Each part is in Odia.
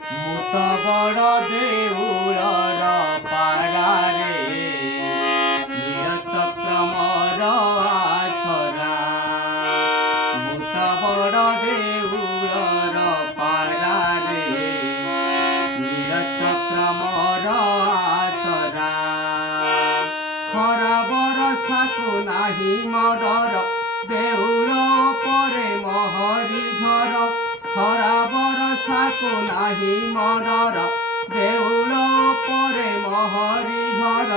ମୁତ ବଡ଼ ଦେଉଳର ପାରାରେ ନୀଳଚକ୍ର ମୋର ଆସରା। ମୁତ ବଡ଼ ଦେଉଳର ପାରାରେ ନୀଳଚକ୍ର ମୋର ଆସରା। ଖରା ବରଷାକୁ ନାହିଁ ମଡ଼ର ଦେଉଳ ଉପରେ ମୋହରି ଘର। ଖରା ବରଷାକୁ ନାହିଁ ମଡ଼ର ଦେଉଳ ଉପରେ ମୋହରି ଘର।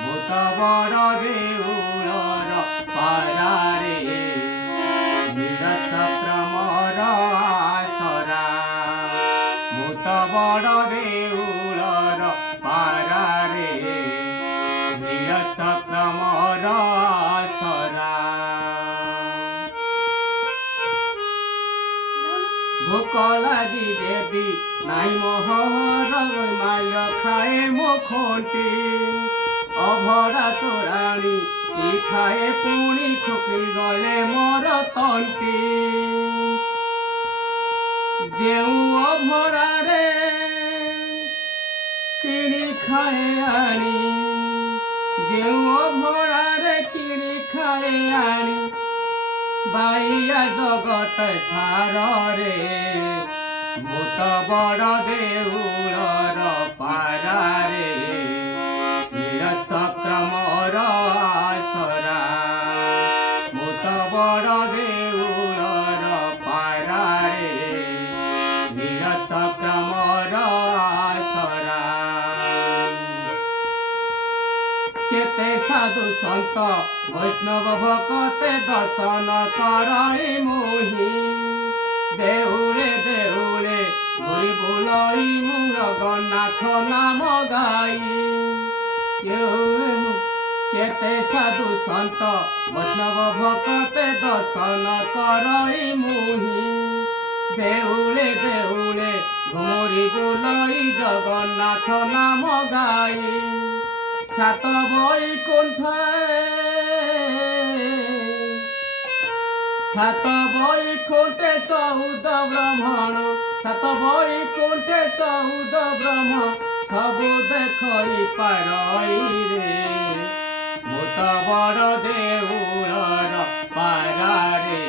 ମୁତ ବଡ଼ ଦେଉଳର ପାରାରେ ନୀଳଚକ୍ର ମୋର ଆସରା। ମୁତ ବଡ଼ ଦେଉଳର ପାରାରେ ନୀଳଚକ୍ର ମୋର ଆସରା। ଭୋକ ଲାଗି ଦେବି ନାଇଁ ମୋହର ମାଲ ଖାଏ ମୋ ଖଣ୍ଟି। ଅଭଡ଼ା ତୋରାଣି ପିଠାଏ ପୁଣି ଠୁକି ଗଲେ ମୋର ତଣ୍ଟି। ଯେଉଁ ଅଭଡ଼ାରେ କିଣି ଖାଏ ଆଣି, ଯେଉଁ ଅଭଡ଼ାରେ କିଣି ଖାଏ ଆଣି ବାଇଆ ଜଗତ ସାରରେ। ମୁତ ବଡ଼ ଦେଉଳର ପାରାରେ ନୀଳଚକ୍ର ମୋର ଆସରା। ମୁତ ବଡ଼ ଦେଉଳର ପାରାରେ ନୀଳଚକ୍ର ମୋର ଆସରା। କେତେ ସାଧୁ ସନ୍ତ ବୈଷ୍ଣବ ଭକତେ ଦର୍ଶନ କରଇ ମୁହିଁ। ଦେଉଳେ ଦେଉଳେ ଘୁରି ବୁଲଇ ମୁଁ ଜଗନ୍ନାଥ ନାମ ଗାଇ। କେତେ ସାଧୁ ସନ୍ତ ବୈଷ୍ଣବ ଭକତେ ଦର୍ଶନ କରଇ ମୁହିଁ। ଦେଉଳେ ଦେଉଳେ ଘୁରି ବୁଲଇ ଜଗନ୍ନାଥ ନାମ ଗାଇ। ସାତ ବୈକୁଣ୍ଠେ 14 ବ୍ରହ୍ମଣ। ସାତ ବୈକୁଣ୍ଠେ 14 ବ୍ରହ୍ମ ସବୁ ଦେଖଇ ପାରଇ ରେ। ମୁତ ବଡ଼ ଦେଉଳର ପାରାରେ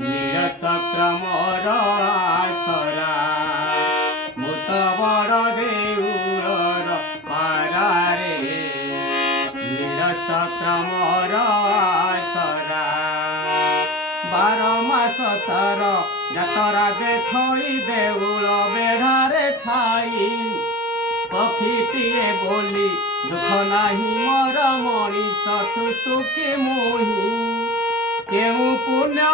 ନୀଳଚକ୍ର ମୋର ଆସରା। ମୁତ ବଡ଼ ଦେଉଳର ପାରାରେ ନୀଳଚକ୍ର ମୋର ଆସରା। 12 ମାସ ତାର ଯାତରା ଦେଖଇ ଦେଉଳ ବେଢ଼ାରେ ଥାଇ। ପକ୍ଷୀଟିଏ ବୋଲି ଦୁଃଖ ନାହିଁ ମୋର ମଣିଷଠୁ ସୁଖୀ ମୁହିଁ। କେଉଁ ପୁଣ୍ୟ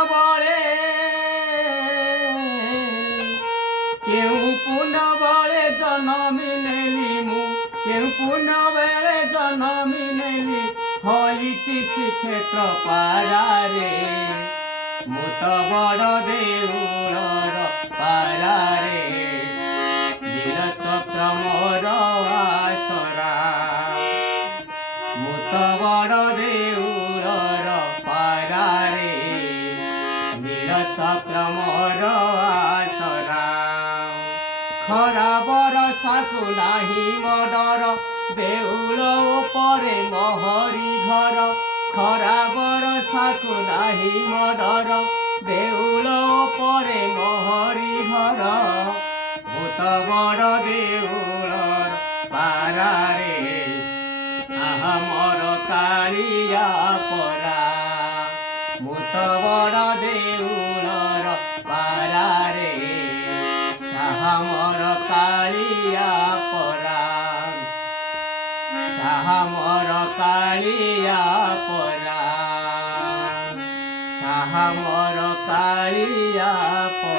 ବଳେ ଜନମି ନେଲି ମୁଁ। କେଉଁ ପୁଣ୍ୟ ବେଳେ ଜନମି ନେଲି ହୋଇଛି ଶ୍ରୀକ୍ଷେତ୍ର ପାରାରେ। ମୁତ ବଡ଼ ଦେଉଳର ପାରାରେ ନୀଳଚକ୍ର ମୋର ଆସରା। ମୁତ ବଡ଼ ଦେଉଳର ପାରାରେ ନୀଳଚକ୍ର ମୋର ଆସରା। ଖରା ବରଷାକୁ ନାହିଁ ମଡ଼ର ଦେଉଳ ଉପରେ ମୋହରି ଘର। ଖରା ବରଷାକୁ ନାହିଁ ମଡ଼ର ଦେଉଳ ଉପରେ ମୋହରି ଘର। ମୁତ ବଡ଼ ଦେଉଳର ପାରାରେ ଆହା ମୋର କାଳିଆ ପରା। ମୁତ ବଡ଼ ଦେଉଳର ପାରାରେ ସାହା ମୋର କାଳିଆ ପରା। ସାହା ମୋର କାଳିଆ ପରା। ସାହା ମୋର କାଳିଆ ପରା।